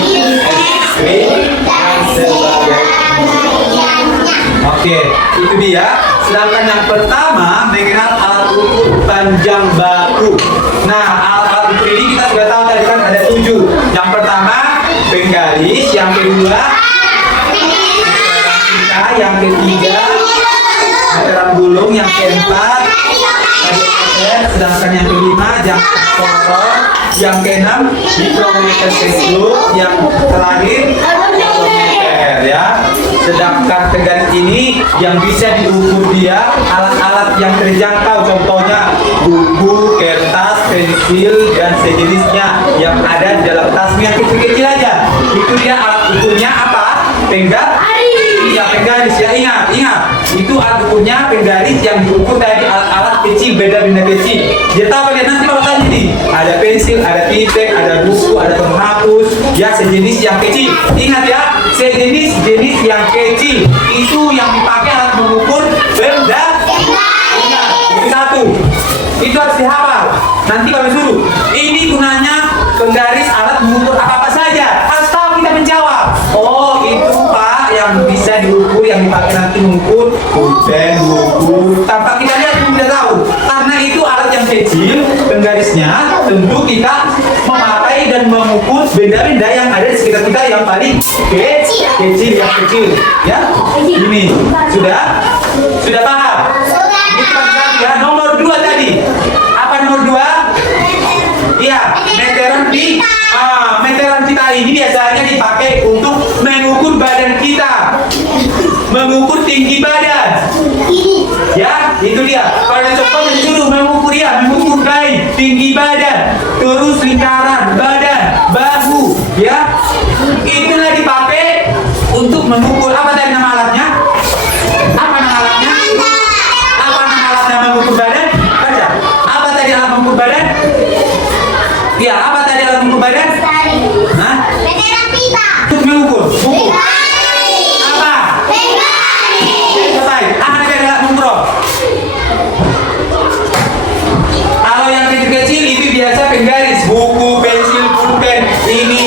SP, dan sebagainya. Oke, itu dia. Sedangkan yang pertama mengenal alat ukur panjang baku. Nah, alat-alat ukur ini kita sudah tahu tadi kan ada 7. Yang pertama penggaris, yang kedua yang ketiga meteran gulung, yang keempat sedangkan yang kelima jam sorong, yang keenam mikrometer cesium, yang terakhir mikrometer ya. Sedangkan penggaris ini yang bisa diukur dia alat-alat yang terjangkau, contohnya buku, kertas, pensil dan sejenisnya yang ada di dalam tasmu yang kecil-kecil aja. Itu dia alat ukurnya apa? Iya, penggaris ya, ingat itu alat ukurnya penggaris yang diukur tadi alat-alat kecil, benda-benda kecil. Dia tahu lihat nanti bapak tanya nih, ada pensil, ada titik, ada buku, ada penghapus, ya sejenis yang kecil. Ingat ya, sejenis yang kecil itu yang dipakai alat mengukur benda. Ingat, itu satu. Itu harus dihafal. Nanti kami suruh. Ini gunanya penggaris alat mengukur apa saja. Harus tahu kita menjawab. Oh, itu Pak yang bisa diukur, yang dipakai nanti mengukur pulpen, buku. Tanpa kita lihat pun tidak tahu. Karena itu alat yang kecil, penggarisnya tentu kita memakai dan mengukur benda-benda yang ada di sekitar kita yang paling kecil, ya. Ini sudah paham? Ini ya, nomor 2 tadi. Apa nomor 2? Iya, meteran kita ini biasanya dipakai untuk mengukur badan kita, mengukur tinggi badan. Ya, itu dia. Kalau contohnya disuruh mengukur baik tinggi badan, terus lingkaran badan, bahu, ya. Itulah dipakai untuk mengukur apa tadi nama alatnya? Apa nama alatnya? Apa nama alatnya mengukur badan? Baca. Apa tadi alat mengukur badan? Ya, apa tadi alat mengukur badan? Hah? Meteran pita. Untuk mengukur. Buku. Apa? Selesai. Ada alat mengukur. Kalau yang kecil-kecil itu biasa penggaris, buku, pensil, pulpen. Ini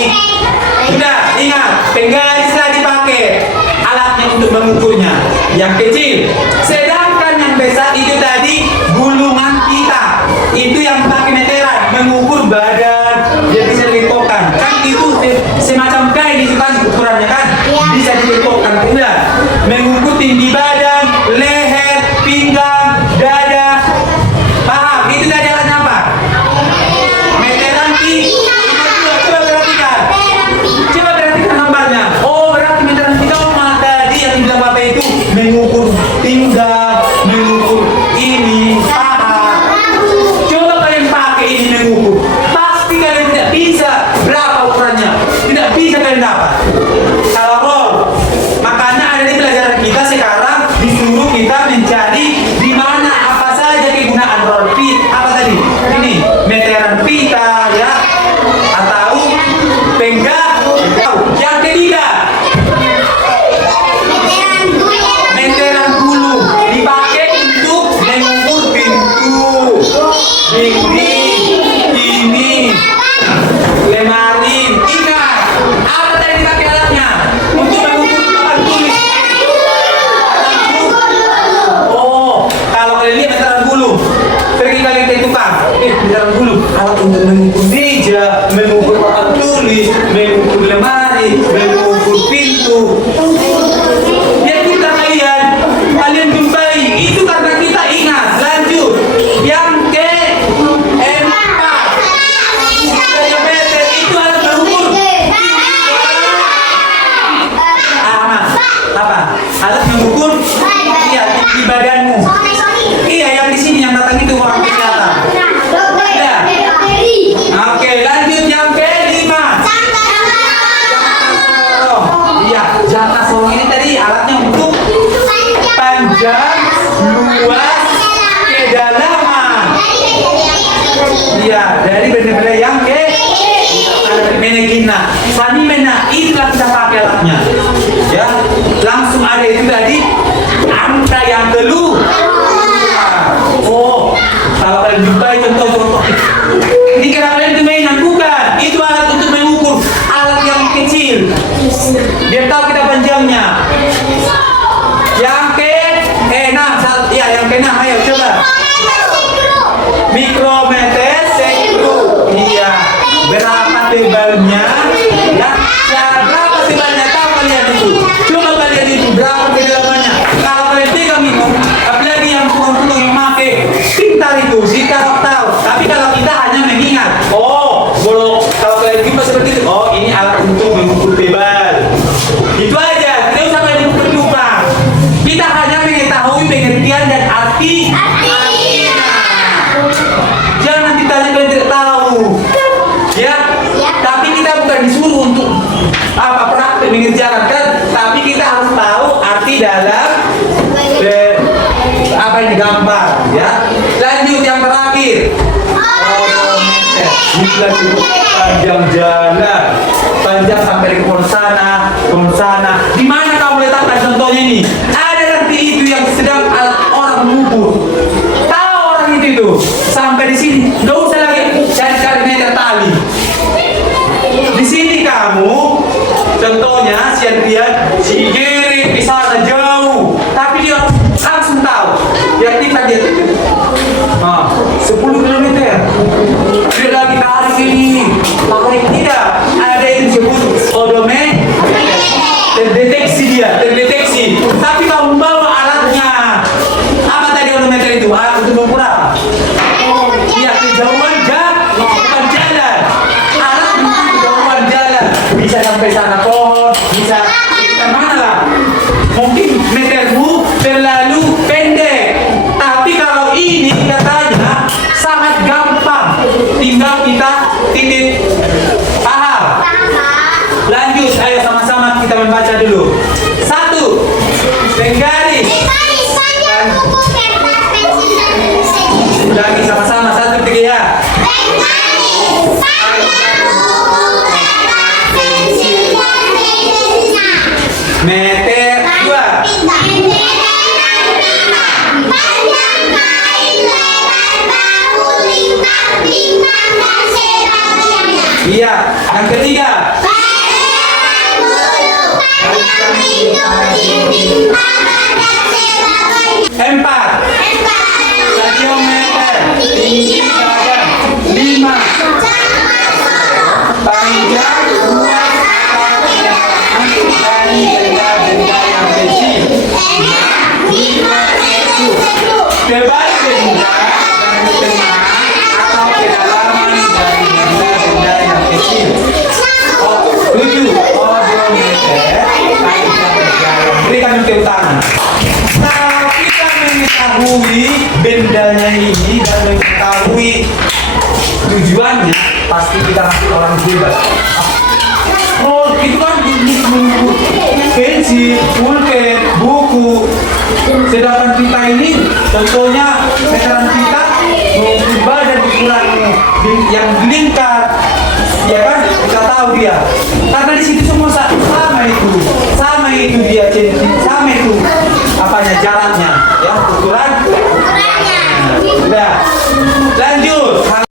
sudah ingat, penggarislah dipakai alatnya untuk mengukurnya. Yang kecil. Sedangkan yang besar itu tadi gulungan kita. Itu yang pakai meteran, mengukur badan. Dia bisa dilekopkan. Kan itu semacam kain itu kan ukurannya kan? Bisa dilekopkan. Udah. Mengukur tinggi badan, leher, pinggang, dada. Paham? Itu tadi alatnya apa? Meteran pita. Coba perhatikan. Coba perhatikan gambarnya. Oh, berarti meteran pita tadi yang dibilang Bapak itu mengukur pinggang, mengukur ini. Paham? Coba kalian pakai ini mengukur. Pasti kalian tidak bisa berapa ukurannya. Tidak bisa kalian dapat. Salah roll. Makanya ada di pelajaran kita sekarang disuruh kita mencari di mana apa saja kegunaan roll pit. Apa tadi? Ini meteran pita ya. Atau penggal. Yang ketiga, meteran gulung dipakai untuk mengukur pintu, dinding, ini, lemari. Ingat, apa tadi dipakai alatnya? Untuk mengukur papan tulis. Oh, kalau kalian lihat meteran gulung, pergi kalian ke tukang. Meteran gulung, alat untuk mengukur meja, mengukur papan tulis, mengukur lemari, mengukur pintu. Yang kita kalian jumpai itu karena kita ingat. Lanjut, yang keempat, diameter itu alat mengukur. Apa? Alat mengukur? Iya, tinggi badanmu. Iya, yang di sini yang datang itu orang kesehatan. Oke, lanjut yang kelima. Iya, jatah sorong ini tadi alatnya untuk panjang, luas, kedalaman. Iya, dari benda-benda yang ada menegina. Sani mena itulah kita pakai alatnya. Ya, langsung ada itu tadi angka yang keluar. Oh, kalau kalian jumpai contoh-contoh. Dikira kalian itu mainan, bukan. Itu alat untuk mengukur. Alat yang Biar tahu kita panjangnya. Yang ke-6, ya yang ke-6, ayo coba. Mikrometer sekru. Iya. Berapa tebalnya? Ya, berapa tebalnya? Tahu kalian itu? Coba kalian itu berapa kedalamannya? Kalau kalian pegang itu, apalagi yang tukang-tukang yang pakai pintar itu, sih tahu. Tapi kalau kita hanya mengingat, oh, kalau kalian kipas seperti itu, oh ini alat untuk mengukur tebal. Itu aja, tidak usah kalian berubah. Kita hanya mengetahui pengertian dan arti. Jangan ditanya kalian tidak tahu. Ya, tapi kita bukan disuruh untuk praktek mengerjakan kan, tapi kita harus tahu arti dalam apa ini gambar, ya. Lanjut yang terakhir. Jika cukup panjang jalan, panjang sampai ke pohon sana. Di mana kamu letakkan contohnya ini? Ada nanti itu yang sedang orang mengukur. Tahu orang itu sampai di sini. Nggak usah lagi cari meter tali. Di sini kamu, contohnya si Adrian, si Giri di sana jauh, tapi dia langsung tahu. Ya kita dia 10 kilometer. Dia lagi tarik ini, tarik tidak. Ada yang disebut odometer, terdeteksi. Tapi kamu bawa alatnya. Apa tadi odometer itu? Alat untuk mengukur apa? Iya, kejauhan bukan jalan. Alat untuk kejauhan jalan. Bisa sampai sana pohon, bisa mana lah. Mungkin metermu terlalu pendek. Tapi kalau ini katanya sangat gampang. Tinggal kita titik. Paham? Lanjut, ayo sama-sama kita membaca dulu. 1. Penggaris. Lagi sama-sama 1, 3 ya. Meter 2. Iya, yang ketiga. 4. Radiometer tinggi badan 5. Panjang luas dari benda yang kecil. Tebal benda dari tengah atau kedalaman dari benda yang kecil. 7. Odometer panjang berjalan. Berikan tepuk tangan. Kalau kita mengetahui bendanya ini dan mengetahui tujuannya, pasti kita kasih orang bebas. Oh, itu kan mengukur pensil, pulpen, buku. Sedangkan kita ini, contohnya meteran kita mengukur badan ukuran yang lingkar, ya kan? Kita tahu dia. Karena di situ semua sama itu dia, sama itu apanya jaraknya, ya ukuran